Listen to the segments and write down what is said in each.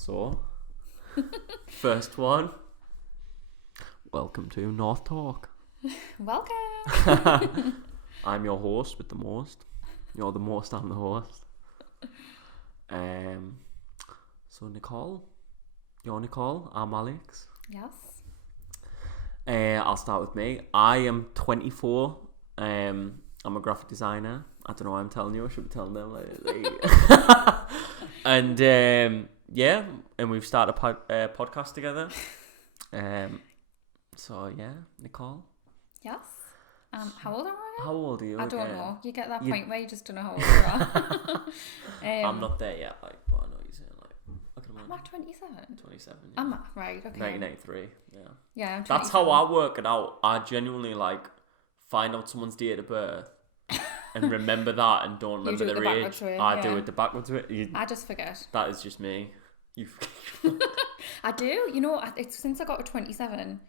So, first one. Welcome to North Talk. Welcome. I'm your host with the most. You're the most, I'm the host. So Nicole. You're Nicole, I'm Alex. Yes. I'll start with me. I am 24. I'm a graphic designer. I don't know why I'm telling you. I should be telling them. And yeah, and we've started a podcast together. So yeah, Nicole. Yes. How old am I again? How old are you? I don't again? know. You get that point where you just don't know how old you are. I'm not there yet, but I know you're saying Am I 27? 27. Yeah. I'm not, right, okay. 1993, yeah. Yeah, I'm 27. That's how I work it out. I genuinely find out someone's date of birth and remember that and don't remember their age. I do it the backwards to it. I just forget. That is just me. You I do. You know, it's since I got to 27.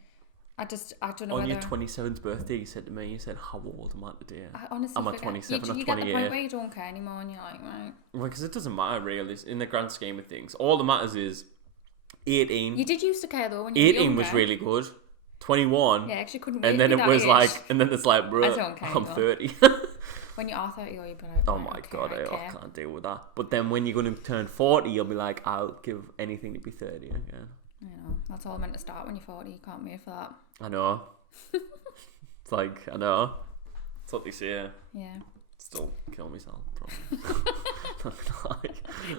I don't know. On your 27th birthday, you said to me, how old am I today? I honestly I'm at forget. 27 or 28. You get the point where you don't care anymore and you're like, right. Well, because it doesn't matter really, in the grand scheme of things. All that matters is 18. You did used to care though when you were 18 younger. was really good. 21. Yeah, actually couldn't wait. And then it was and then it's like, bro, I'm 30. When you are 30, you'll be like, oh my god, I can't deal with that. But then when you're going to turn 40, you'll be like, I'll give anything to be 30 again. I know. That's all meant to start when you're 40. You can't wait for that. I know. It's like, I know. That's what they say. Yeah. Still kill myself, probably.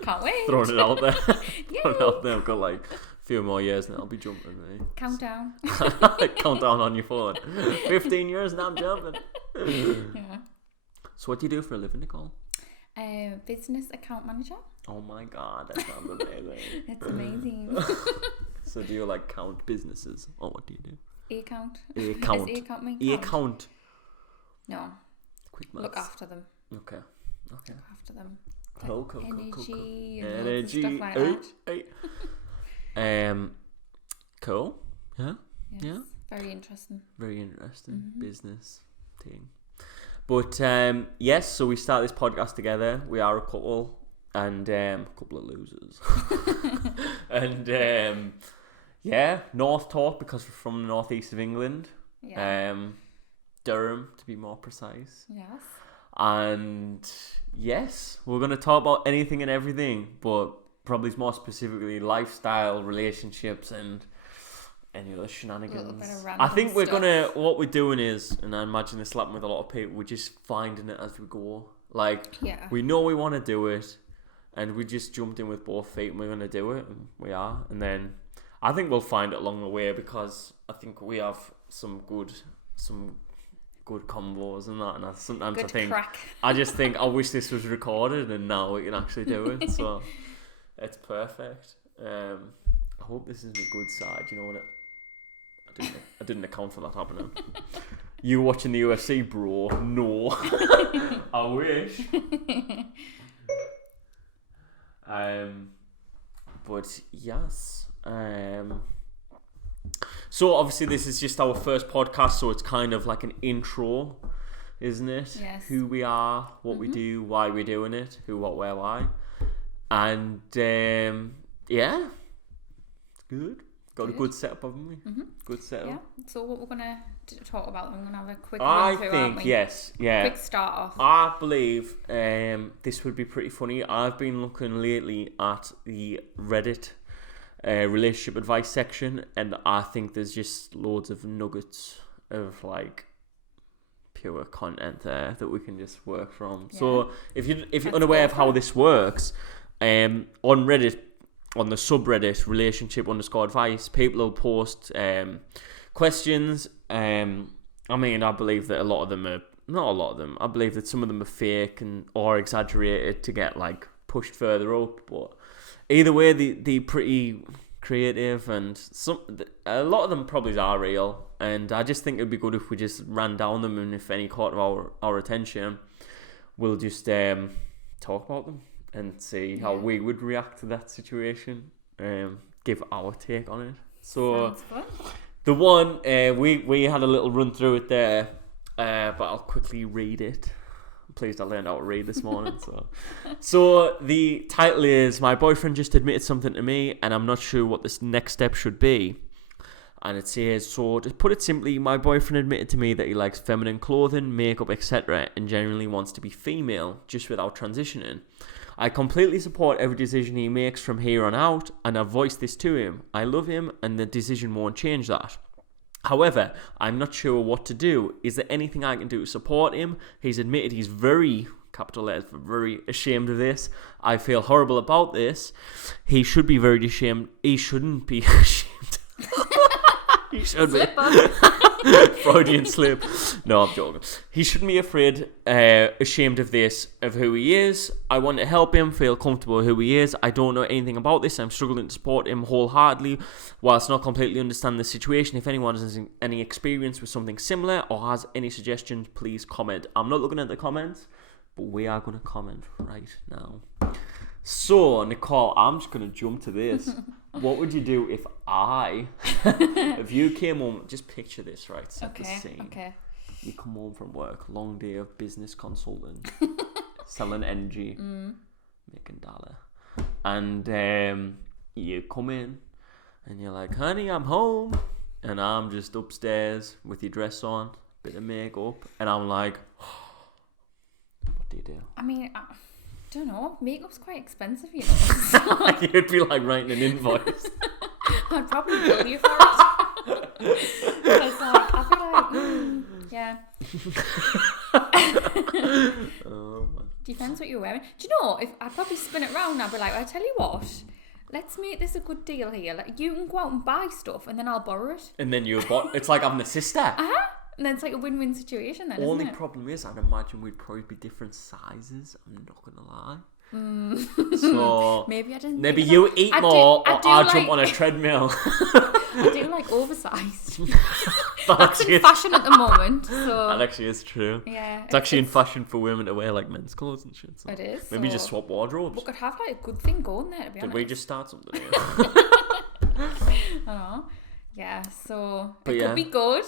Can't wait. Throwing it out there. Throwing it out there. I've got a few more years and I'll be jumping. Countdown. Countdown on your phone. 15 years and I'm jumping. Yeah. So what do you do for a living, Nicole? Business account manager. Oh my god, that sounds amazing. It's amazing. So do you count businesses or what do you do? E-account. E-account. Is E-account mean E-account. No. Quick maths. Look after them. Okay. Look after them. Cool. Energy and Energy. stuff like that. Cool. Yeah. Yes. Yeah. Very interesting. Very interesting business thing. But yes, so we start this podcast together. We are a couple and a couple of losers. And yeah, North Talk because we're from the northeast of England. Yeah. Durham to be more precise. Yes. And yes, we're going to talk about anything and everything, but probably more specifically lifestyle, relationships, and any other shenanigans. I think we're what we're doing is, and I imagine this happening with a lot of people, we're just finding it as we go. We know we want to do it, and we just jumped in with both feet, and we're going to do it, and we are. And then I think we'll find it along the way because I think we have some good combos and that, and I just think I wish this was recorded and now we can actually do it. So it's perfect. I hope this is a good side. You know what? I didn't account for that happening. You watching the UFC, bro? No. I wish. But yes. So obviously this is just our first podcast, so it's kind of like an intro, isn't it? Yes. Who we are, what we do, why we're doing it, who, what, where, why. And yeah, it's good. Got a good setup, haven't we? Mm-hmm. Good setup. Yeah. So what we're going to talk about, we're going to have a quick run through, aren't we? Yes. Yeah. Quick start off. I believe this would be pretty funny. I've been looking lately at the Reddit relationship advice section, and I think there's just loads of nuggets of pure content there that we can just work from. Yeah. So if you're unaware of how this works, on Reddit, on the subreddit relationship_advice, people will post questions. I believe that I believe that some of them are fake or exaggerated to get pushed further up, but either way they pretty creative, and a lot of them probably are real, and I just think it'd be good if we just ran down them, and if any caught our attention, we'll just talk about them and see how we would react to that situation, give our take on it. So the one we had a little run through it there, but I'll quickly read it pleased I learned how to read this morning. So the title is "My boyfriend just admitted something to me, and I'm not sure what this next step should be." And it says, so to put it simply, my boyfriend admitted to me that he likes feminine clothing, makeup, etc., and genuinely wants to be female, just without transitioning. I completely support every decision he makes from here on out, and I've voiced this to him. I love him, and the decision won't change that. However, I'm not sure what to do. Is there anything I can do to support him? He's admitted he's very, capital letters, very ashamed of this. I feel horrible about this. He should be very ashamed. He shouldn't be ashamed. He should be. Freudian slip. No, I'm joking. He shouldn't be ashamed of this, of who he is. I want to help him feel comfortable with who he is. I don't know anything about this. I'm struggling to support him wholeheartedly, whilst not completely understand the situation. If anyone has any experience with something similar or has any suggestions, please comment. I'm not looking at the comments, but we are going to comment right now. So, Nicole, I'm just going to jump to this. What would you do if you came home, just picture this, right? Set the scene. Okay. You come home from work, long day of business consulting, selling energy, making dollar. And you come in and you're like, honey, I'm home. And I'm just upstairs with your dress on, bit of makeup. And I'm like, what do you do? I mean, I don't know. Makeup's quite expensive, you know. You'd be like writing an invoice. I'd probably bill you for it. It's like, I'd be like, yeah. Oh, man. Depends what you're wearing. Do you know, if I'd probably spin it round, I'd be like, I tell you what, let's make this a good deal here. Like, you can go out and buy stuff, and then I'll borrow it. And then it's like having a sister. And then it's like a win-win situation then, Only isn't it? problem is, I'd imagine we'd probably be different sizes. I'm not going to lie. So maybe I didn't. Maybe you eat more, or I'll jump on a treadmill. I do like oversized. That's in fashion at the moment. So that actually is true. Yeah, it's actually in fashion for women to wear like men's clothes and shit. So it is. Maybe just swap wardrobes. We could have like a good thing going there. To be honest. Did we just start something here? I don't know. Yeah, so it could be good,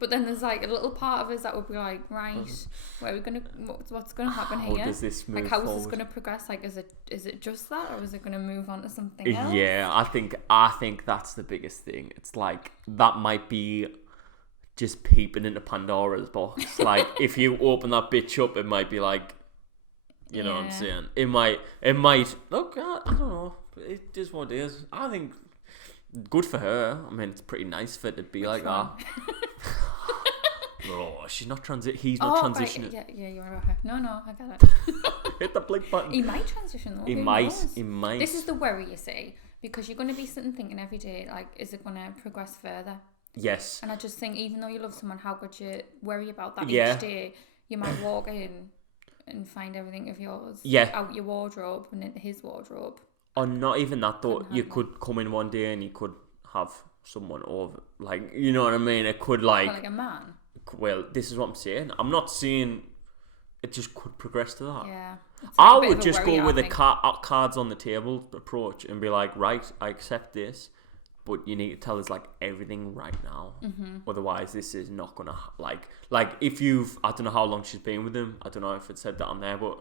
but then there's like a little part of us that would be like, right, where are we gonna, what's gonna happen here? How does this move like, how forward? is this gonna progress? Like, is it just that, or is it gonna move on to something else? Yeah, I think that's the biggest thing. It's like that might be just peeping into Pandora's box. Like, if you open that bitch up, it might be like, you know what I'm saying? It might. Look, I don't know. It is what it is. I think. Good for her. I mean, it's pretty nice for it to be like that. Oh, she's not he's not transitioning. Right. Yeah, you're about her. No, I got it. Hit the blink button. He might transition though. He might. This is the worry, you see, because you're going to be sitting thinking every day, like, is it going to progress further? Yes. And I just think, even though you love someone, how could you worry about that each day? You might walk in and find everything of yours out your wardrobe and into his wardrobe. Or not even that though. You could come in one day and you could have someone over, like, you know what I mean? It could like a man. Well, this is what I'm saying. I'm not saying it just could progress to that. Yeah. Like I would just go with a cards on the table approach and be like, right, I accept this, but you need to tell us like everything right now. Mm-hmm. Otherwise, this is not gonna like if you've, I don't know how long she's been with him. I don't know if it said that on there, but.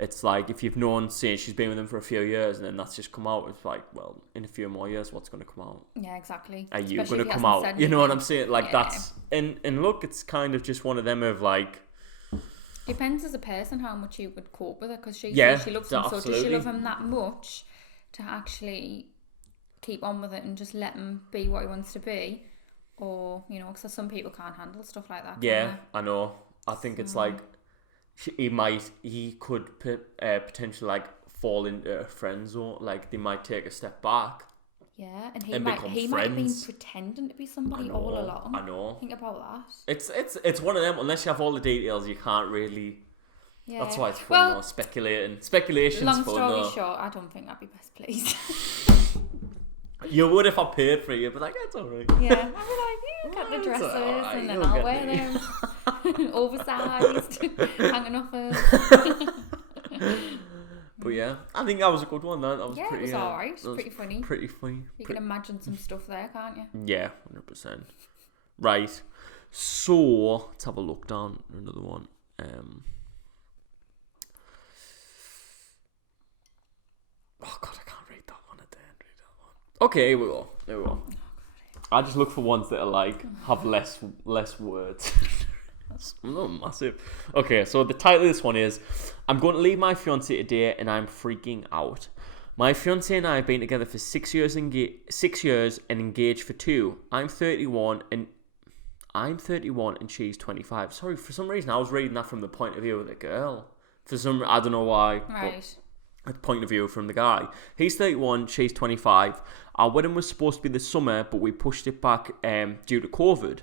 It's like if you've known, say she's been with him for a few years and then that's just come out, it's like, well, in a few more years, what's going to come out? Yeah, exactly. Are you going to come out? You know what I'm saying? Like that's, and look, it's kind of just one of them of like... Depends as a person how much you would cope with it, because she loves him, so does she love him that much to actually keep on with it and just let him be what he wants to be? Or, you know, because some people can't handle stuff like that. Yeah, I know. I think it's like... He could potentially like fall into a friend zone. Like they might take a step back. Yeah, and he might have been pretending to be somebody all along. I know. Think about that. It's one of them. Unless you have all the details, you can't really. Yeah. That's why it's fun. Well, speculation's long fun. Long story short, I don't think I'd be best pleased. You would if I paid for you, but like it's alright. Yeah, I'd be like, you get the dresses, and then I'll wear them. Oversized, hanging off us. But yeah, I think that was a good one. That was pretty. It was alright. It was pretty funny. Pretty funny. You can imagine some stuff there, can't you? Yeah, 100%. Right. So let's have a look down another one. Oh God, I can't read that one at the end. Okay, here we go. I just look for ones that are like have less words. That's not massive. Okay, so the title of this one is I'm going to leave my fiance today and I'm freaking out. My fiance and I have been together for 6 years and engaged for 2. I'm 31 and she's 25. Sorry, for some reason I was reading that from the point of view of the girl. I don't know why. Right. At the point of view from the guy. He's 31, she's 25. Our wedding was supposed to be this summer, but we pushed it back due to COVID.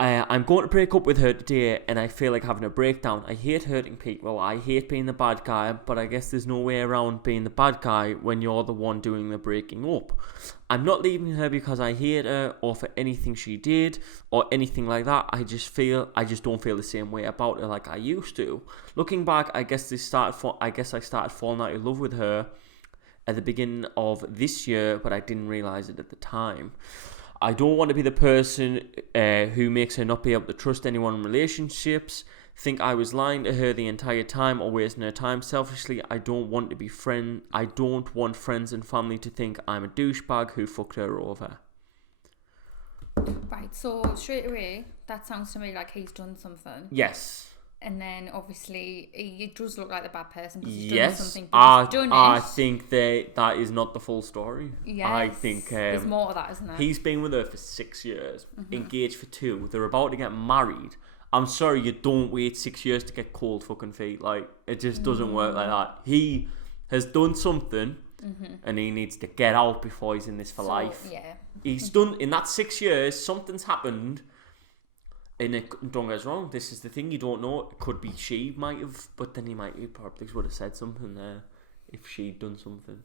I'm going to break up with her today and I feel like having a breakdown. I hate hurting people. I hate being the bad guy, but I guess there's no way around being the bad guy when you're the one doing the breaking up. I'm not leaving her because I hate her or for anything she did or anything like that. I just don't feel the same way about her like I used to. Looking back, I guess I started falling out of love with her at the beginning of this year, but I didn't realize it at the time. I don't want to be the person who makes her not be able to trust anyone in relationships. Think I was lying to her the entire time or wasting her time. Selfishly, I don't want friends and family to think I'm a douchebag who fucked her over. Right, so straight away, that sounds to me like he's done something. Yes. And then obviously he does look like the bad person because he's done something. I think that is not the full story. Yes. I think there's more to that, isn't there? He's been with her for 6 years, engaged for 2. They're about to get married. I'm sorry, you don't wait 6 years to get cold fucking feet. Like, it just doesn't work like that. He has done something, and he needs to get out before he's in this for life. Yeah. He's done in that 6 years. Something's happened. And don't get us wrong, this is the thing, you don't know. It could be she might have, but then he probably would have said something there if she'd done something.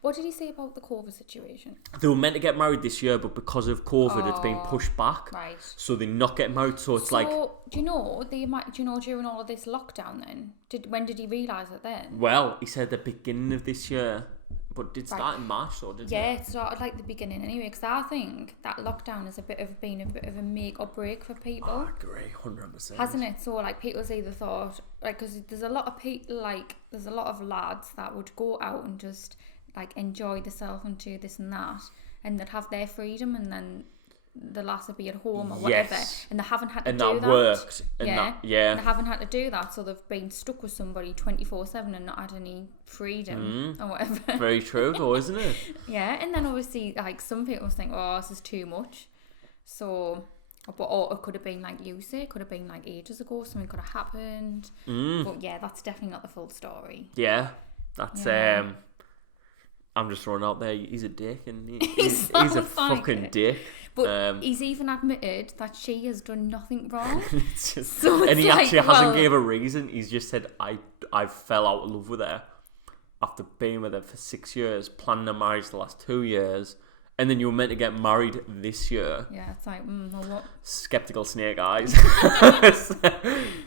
What did he say about the COVID situation? They were meant to get married this year, but because of COVID, it's been pushed back. Right. So they're not getting married. So it's like. Do you know during all of this lockdown then? When did he realise it then? Well, he said the beginning of this year. But did it start in March, or did it? Yeah, it started like the beginning anyway, because I think that lockdown has been a bit of a make or break for people. I agree, 100%. Hasn't it? So like people's either thought, like, because there's a lot of people, like there's a lot of lads that would go out and just like enjoy themselves and do this and that, and they'd have their freedom, and then the lass would be at home or whatever, and they haven't had to do that. And that worked. And they haven't had to do that, so they've been stuck with somebody 24/7 and not had any freedom or whatever. Very true, though, isn't it? Yeah, and then obviously, like, some people think, oh, this is too much. So, or it could have been like you say, it could have been like ages ago, something could have happened. But yeah, that's definitely not the full story. Yeah, that's I'm just throwing out there, he's a dick, and he's a fucking dick. But he's even admitted that she has done nothing wrong. And he actually hasn't gave a reason. He's just said, I fell out of love with her after being with her for 6 years, planning a marriage the last 2 years, and then you were meant to get married this year. Yeah, it's like, well, what? Skeptical snake eyes.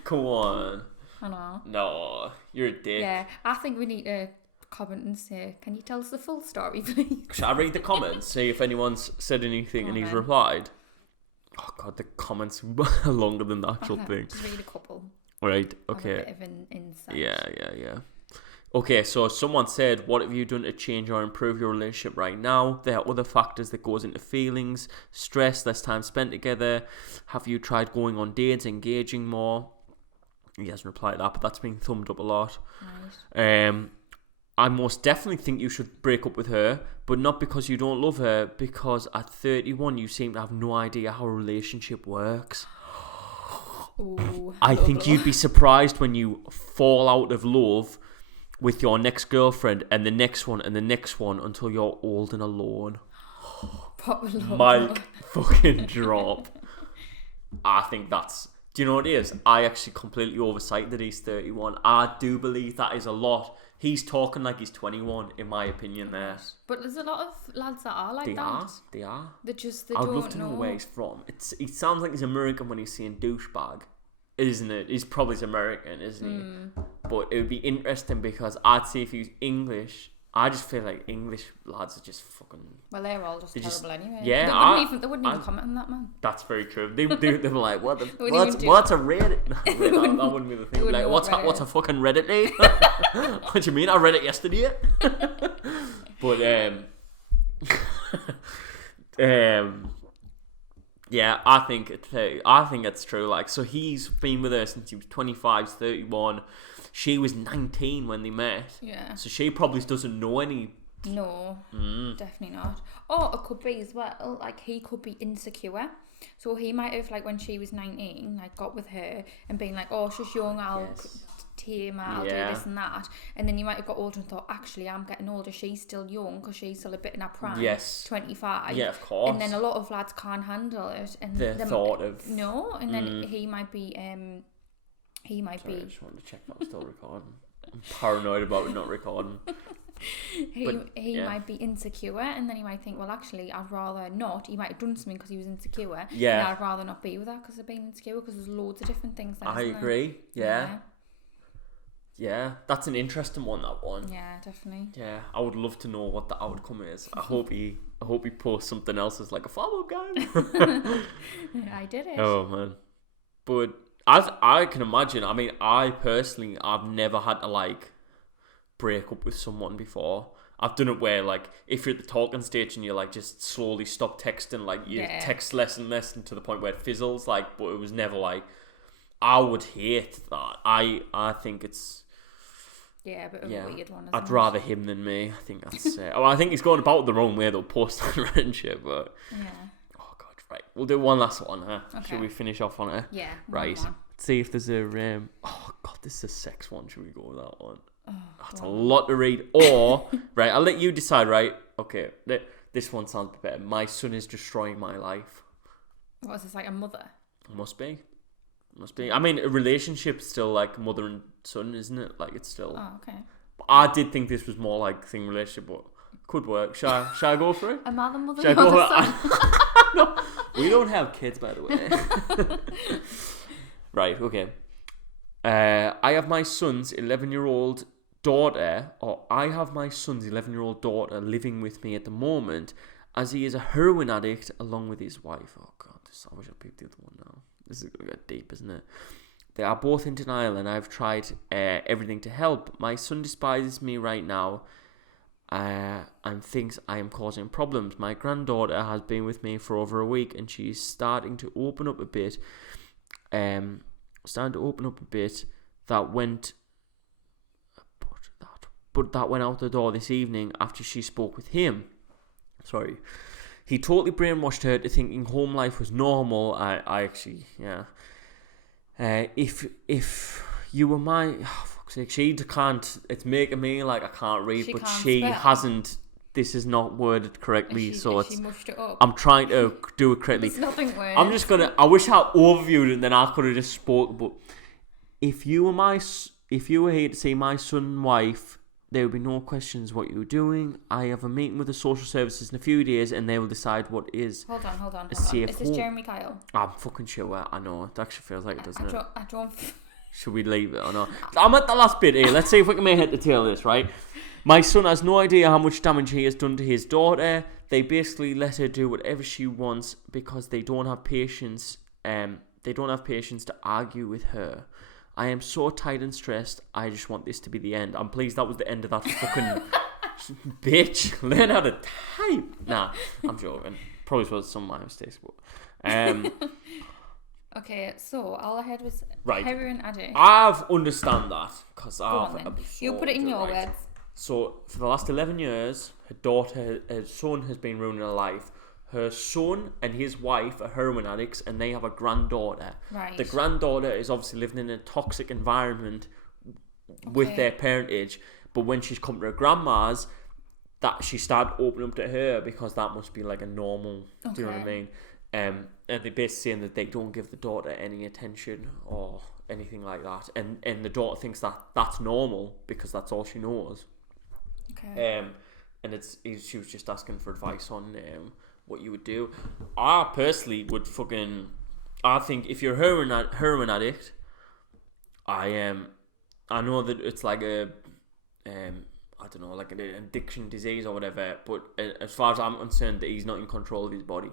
Come on. I know. No, you're a dick. Yeah, I think we need to comment and say, can you tell us the full story, please? Shall I read the comments, see if anyone's said anything and he's replied? Oh God, the comments are longer than the actual thing. Just read a couple. Right, okay. A bit of an insight. Yeah. Okay, so someone said, what have you done to change or improve your relationship right now? There are other factors that goes into feelings, stress, less time spent together. Have you tried going on dates, engaging more? He hasn't replied to that, but that's been thumbed up a lot. Right. I most definitely think you should break up with her, but not because you don't love her, because at 31 you seem to have no idea how a relationship works. Ooh, I think you'd be surprised when you fall out of love with your next girlfriend and the next one and the next one until you're old and alone. Mic fucking drop. I think that's... Do you know what it is? I actually completely oversight that he's 31. I do believe that is a lot. He's talking like he's 21, in my opinion, there. But there's a lot of lads that are like they that. They are. They I'd love to know where he's from. He sounds like he's American when he's saying douchebag, isn't it? He's probably American, isn't he? But it would be interesting because I'd say if he was English, I just feel like English lads are just fucking... Well, they're all just terrible anyway. Yeah, they wouldn't even comment on that, man. That's very true. They were like, what's a Reddit? No, that wouldn't be the thing. Like, what's a fucking Reddit name? What do you mean? I read it yesterday. But yeah, I think it's true. Like, so he's been with her since he was 25, 31. She was 19 when they met. Yeah. So she probably doesn't know any. No, definitely not. Or it could be as well, like, he could be insecure. So he might have, like, when she was 19, like, got with her and been like, oh, she's young, I'll tame her, I'll do this and that. And then you might have got older and thought, actually, I'm getting older, she's still young because she's still a bit in her prime. Yes. 25. Yeah, of course. And then a lot of lads can't handle it. And the thought of... No, and then he might be... Sorry, I just wanted to check that I'm still recording. I'm paranoid about it not recording. He might be insecure, and then he might think, well, actually, I'd rather not. He might have done something because he was insecure. Yeah. And I'd rather not be with her because of being insecure, because there's loads of different things there. I agree. Yeah. That's an interesting one, that one. Yeah, definitely. Yeah, I would love to know what the outcome is. I hope he posts something else as like a follow guy. I did it. Oh, man. But as I can imagine, I mean, I've never had to, like, break up with someone before. I've done it where, like, if you're at the talking stage and you, like, just slowly stop texting, like, you text less and less, and to the point where it fizzles, like, but it was never, like, I would hate that. I think it's... Yeah, a bit of a weird one, I'd rather him than me. I think that's... I think he's going about it the wrong way, though, post on Reddit and shit, but... Yeah. Oh, God, right. We'll do one last one, huh? Okay. Should we finish off on it? Yeah. Right. See if there's a... oh, God, this is a sex one. Should we go with that one? That's a lot to read. Or, right, I'll let you decide, right? Okay, this one sounds better. My son is destroying my life. What is this, like a mother? Must be. I mean, a relationship's still like mother and son, isn't it? Like, it's still... Oh, okay. I did think this was more like thing relationship, but could work. Shall I go for it? Am I the mother? Shall I go for it? No, we don't have kids, by the way. Right, okay. I have my son's 11-year-old daughter living with me at the moment, as he is a heroin addict along with his wife. Oh, God, I wish I picked the other one now. This is going to get deep, isn't it? They are both in denial, and I've tried everything to help. My son despises me right now and thinks I am causing problems. My granddaughter has been with me for over a week, and she's starting to open up a bit. That went out the door this evening after she spoke with him. Sorry. He totally brainwashed her to thinking home life was normal. I actually, yeah. If you were my... Oh, fuck's sake. She can't... It's making me like I can't read, but she hasn't... This is not worded correctly, so it's... She mushed it up. I'm trying to do it correctly. There's nothing weird. I'm just gonna... I wish I overviewed it and then I could have just spoke, but... If you were here to see my son and wife... There will be no questions what you're doing. I have a meeting with the social services in a few days, and they will decide what is. Hold on. Is this Jeremy Kyle? I'm fucking sure. I know. It actually feels like it, doesn't it? I don't. Should we leave it or not? I'm at the last bit here. Let's see if we can make head to tail this, right? My son has no idea how much damage he has done to his daughter. They basically let her do whatever she wants because they don't have patience. They don't have patience to argue with her. I am so tired and stressed. I just want this to be the end. I'm pleased that was the end of that fucking bitch. Learn how to type. Nah, I'm joking. Probably was some of my mistakes, but okay, so all I heard was heroin addict. I've understand that because you put it in your words. So for the last 11 years, her son has been ruining her life. Her son and his wife are heroin addicts, and they have a granddaughter. Right. The granddaughter is obviously living in a toxic environment with their parentage, but when she's come to her grandma's, that she started opening up to her because that must be like a normal. Do you know what I mean? And they're basically saying that they don't give the daughter any attention or anything like that, and the daughter thinks that that's normal because that's all she knows. Okay. And she was just asking for advice on what you would do. I personally would I think if you're a heroin addict, I know that it's like a I I don't know, like an addiction disease or whatever. But as far as I'm concerned, that he's not in control of his body,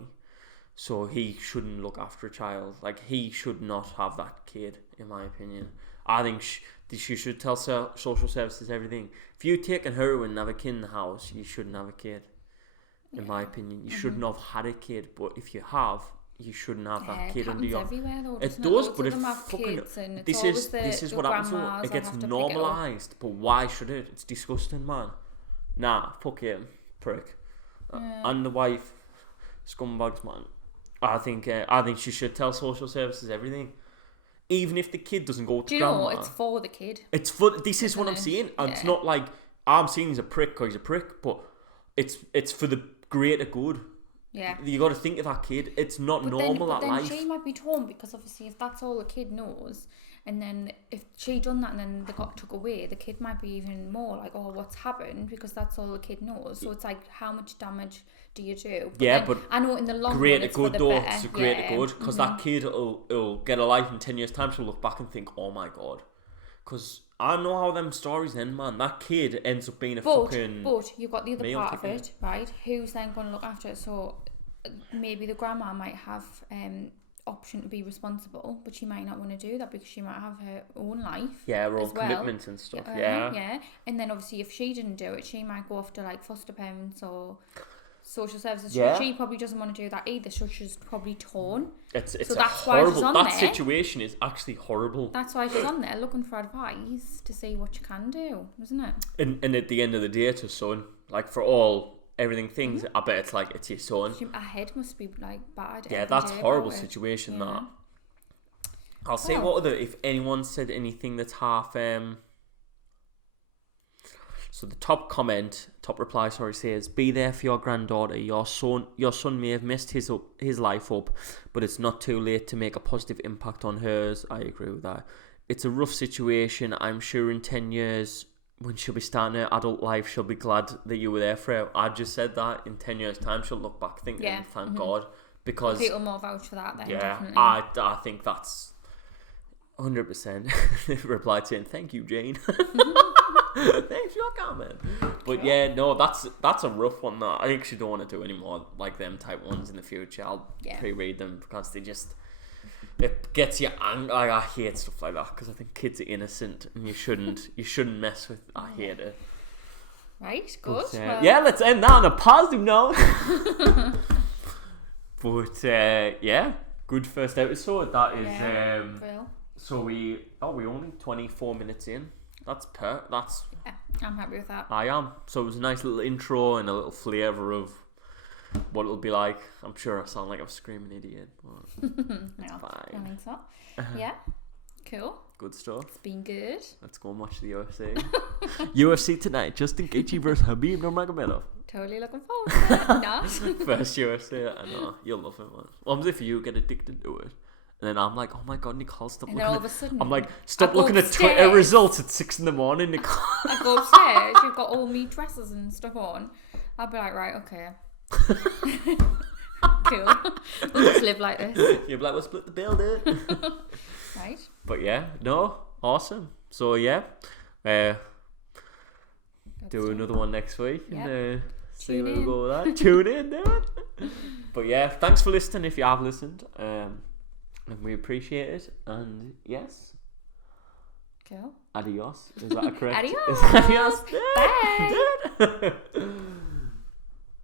so he shouldn't look after a child. Like, he should not have that kid, in my opinion. I think she should tell social services everything. If you take a heroin and have a kid in the house, you shouldn't have a kid. In my opinion, you shouldn't have had a kid. But if you have, you shouldn't have that kid under your. Everywhere, though, it does, but it fucking. This is what happens. So it gets normalised. But why should it? It's disgusting, man. Nah, fuck him, prick. And the wife, scumbags, man. I think she should tell social services everything. Even if the kid doesn't go to grandma. It's for the kid. It's for. This is what I'm saying. And it's not like I'm saying he's a prick because he's a prick, but it's for the greater good. Yeah. You got to think of that kid. It's not normal that life. She might be torn because obviously if that's all the kid knows, and then if she done that and then they got took away, the kid might be even more like, oh, what's happened, because that's all the kid knows. So it's like, how much damage do you do? But I know in the long run it's for the better. It's a greater good, because that kid will get a life in 10 years time. She'll look back and think, oh my god, because I know how them stories end, man. That kid ends up being fucking. But you got the other part of it, right? Who's then going to look after it? So maybe the grandma might have option to be responsible, but she might not want to do that because she might have her own life. Yeah, her own commitments and stuff. Yeah. And then obviously if she didn't do it, she might go after like foster parents or social services. Yeah. She probably doesn't want to do that either, so she's probably torn. It's so that's horrible. Why she's on that there. Situation is actually horrible. That's why she's on there looking for advice to see what you can do, isn't it? And at the end of the day, it's her son. Like, for all everything things, I bet it's like it's your son. Her head must be like bad. Yeah, that's a horrible situation. That I'll say, what other, if anyone said anything that's half so the top reply says, be there for your granddaughter. Your son may have messed his life up, but it's not too late to make a positive impact on hers. I agree with that. It's a rough situation. I'm sure in 10 years when she'll be starting her adult life, she'll be glad that you were there for her. I just said that in 10 years time she'll look back thinking, thank God, because people more vouch for that then. Definitely. I think that's 100%. Replied saying, thank you, Jane. Thanks for your comment. But that's a rough one. That I actually don't want to do any more like them type ones in the future. I'll pre-read them because they just, it gets you angry. Like, I hate stuff like that because I think kids are innocent and you shouldn't mess with. I hate it. Right, good. But, let's end that on a positive note. But good first episode. That is so we only 24 minutes in. I'm happy with that. I am. So it was a nice little intro and a little flavour of what it'll be like. I'm sure I sound like I'm a screaming idiot. But it's fine. I think so. Yeah. Cool. Good stuff. It's been good. Let's go and watch the UFC. UFC tonight. Justin Gaethje versus Khabib Nurmagomedov. Totally looking forward to it. No. First UFC. I know. You'll love it, man. What happens if you get addicted to it? And then I'm like, oh my god, Nicole, stop and looking all of a sudden, I'm like, stop looking at Twitter results at 6 a.m, Nicole. I go upstairs, you've got all me dresses and stuff on. I'll be like, right, okay. Cool. We'll just live like this. You'll be like, we'll split the bill, dude. Right. But awesome. So do another one next week. Yep. And see where we go with that. Tune in, dude. But thanks for listening if you have listened. And we appreciate it. And yes. Cool. Adios. Is that correct? Adios. Adios. Bye.